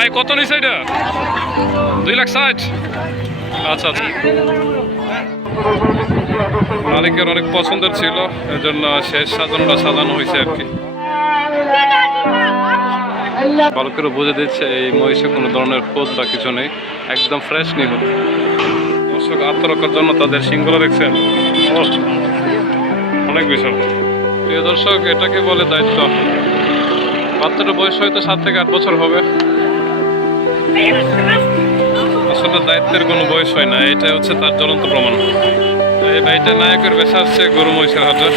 ভাই কত নিছে এটা? 2,60,000। আচ্ছা আচ্ছা, মালিকের অনেক পছন্দের ছিল, এজন্য শেষ সাজানো হয়েছে আর কি। ভালো করে বুঝে দিচ্ছে এই মহিষে কোনো ধরনের খোঁজ বা কিছু নেই, একদম ফ্রেশ নিখুঁত। দর্শক আত্মরক্ষার জন্য তাদের সিংগুলো দেখছেন, অনেক বিশাল। প্রিয় দর্শক, এটাকে বলে দায়িত্ব। বাচ্চাটার বয়স হয়তো 7 থেকে 8 বছর হবে। আসলে দায়িত্বের কোনো বয়স হয় না, এটা হচ্ছে তার জ্বলন্ত প্রমাণ। এই ভাইটা নায়কের বেশা আসছে গরু মহিষের হাটে।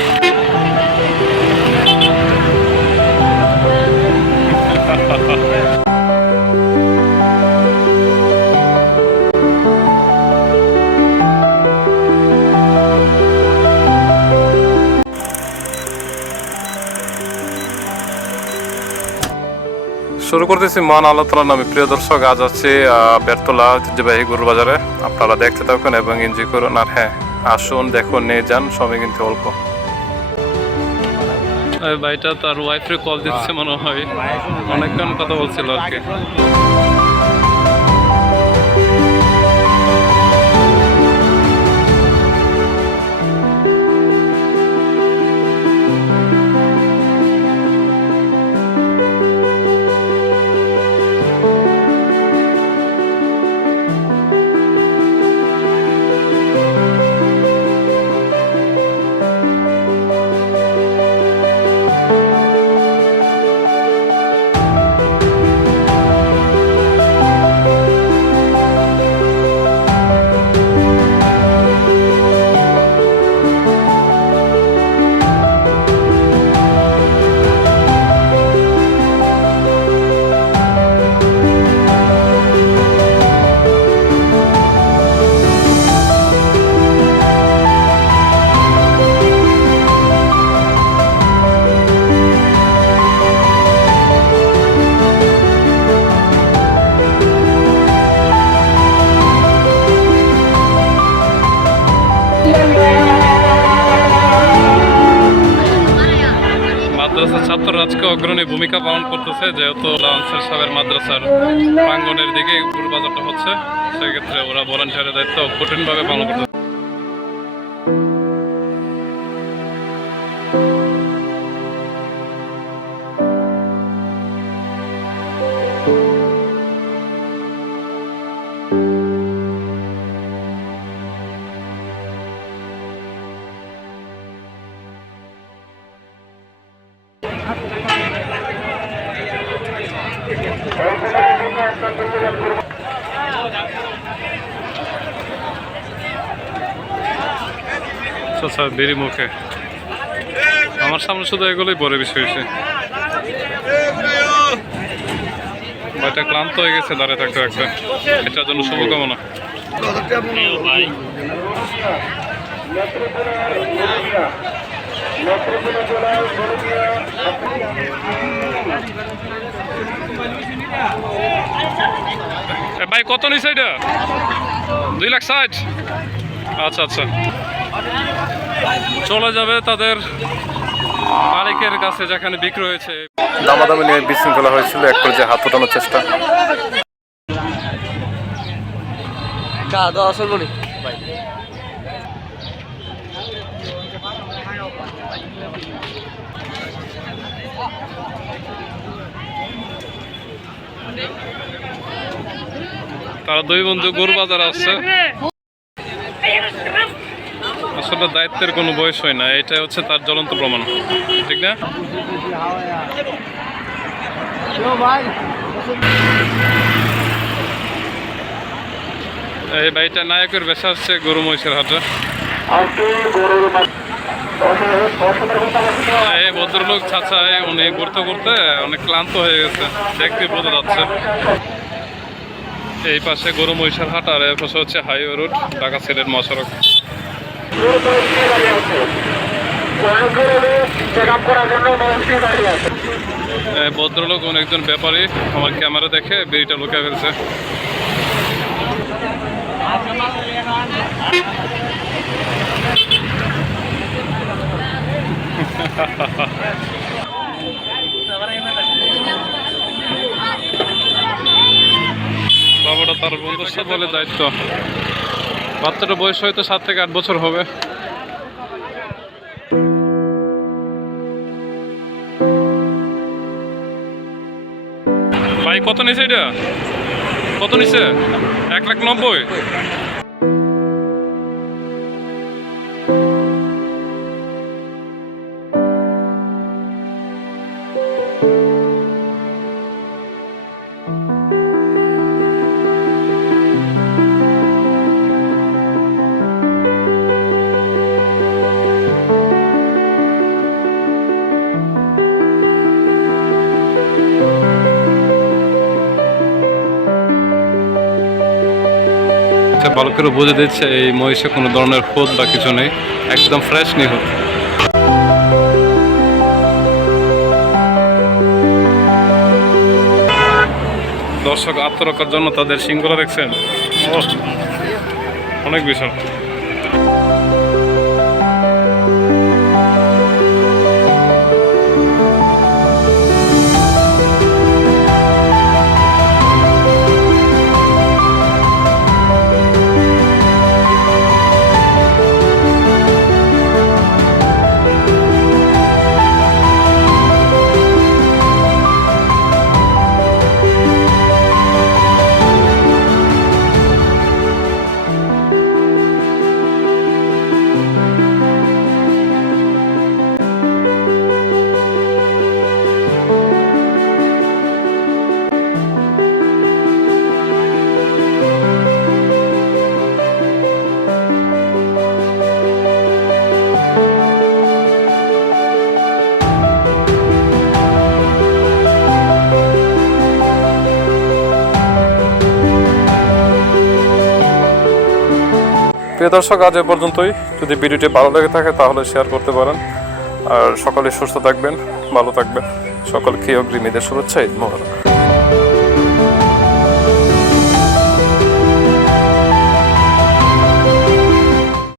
শুরু করতেছি মহান আল্লাহ তাআলার নামে। প্রিয় দর্শক, আজ আছে বেরতলা ঐতিহ্যবাহী গরুর বাজারে। আপনারা দেখতে থাকুন এবং এনজয় করুন। আর হ্যাঁ, আসুন, দেখুন, নিয়ে যান, সময় কিন্তু অল্প। ভাইটা তার ওয়াইফে কল দিচ্ছে মনে হয়, অনেকক্ষণ কথা বলছিল আর কি। মাদ্রাসার ছাত্ররা আজকে অগ্রণী ভূমিকা পালন করতেছে, যেহেতু আনসার সাহেবের মাদ্রাসার প্রাঙ্গণের দিকে গরু বাজারটা হচ্ছে, সেক্ষেত্রে ওরা ভলান্টিয়ারের দায়িত্ব কঠিনভাবে পালন করতেছে। আচ্ছা, বেরি মুখে আমার সামনে শুধু এগুলোই পরে বিষয় হয়েছে। ভাইটা ক্লান্ত হয়ে গেছে দাঁড়িয়ে থাকতে থাকতে, এটার জন্য শুভকামনা। ভাই কত নিছে এটা? 2,60,000। আচ্ছা আচ্ছা, চলে যাবে তাদের মালিকের কাছে যেখানে বিক্রি হয়েছে। দামাদামি নিয়ে বিশৃঙ্খলা হয়েছিল, এক পর্যায়ে হাত উঠানোর চেষ্টা। তারা দুই বন্ধু গরু বাজার আসছে। আসলে দায়িত্বের কোনো বয়স হয় না, এটা হচ্ছে তার জ্বলন্ত প্রমাণ, ঠিক না? এই ভাইটা নায়কের বেশা আসছে গরু মহিষের হাটে। এই ভদ্রলোক চাচা উনি ঘুরতে ঘুরতে অনেক ক্লান্ত হয়ে গেছে, দেখতে বোঝা যাচ্ছে। এই পাশে গরু মহিষের হাট, আর এর পাশে হচ্ছে হাইওয়ে রোড, ঢাকা সিলেট মহাসড়ক। ভদ্রলোক অনেকজন ব্যাপারী আমার ক্যামেরা দেখে বিড়িটা লুকিয়ে ফেলছে। তার বন্ধুর সাথে বলে দায়িত্ব। বাচ্চাটার বয়স হয়তো 7 থেকে 8 বছর হবে। ভাই কত নিছে এটা? কত নিছে? 1,90,000। ভালো করে বুঝে দিচ্ছে এই মহিষে কোনো ধরনের খোদ বা কিছু নেই, একদম ফ্রেশ নিখুঁত। দর্শক আত্মরক্ষার জন্য তাদের সিংগুলো দেখছেন, অনেক বিশাল। প্রিয় দর্শক, আজ এ পর্যন্তই। যদি ভিডিওটি ভালো লেগে থাকে তাহলে শেয়ার করতে পারেন। আর সকলে সুস্থ থাকবেন, ভালো থাকবেন। সকলকে অগ্রিম ঈদের শুভেচ্ছা, ঈদ মোবারক।